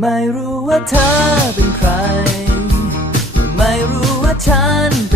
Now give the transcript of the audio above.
ไม่รู้ว่าเธอเป็นใคร ไม่รู้ว่าฉันเป็น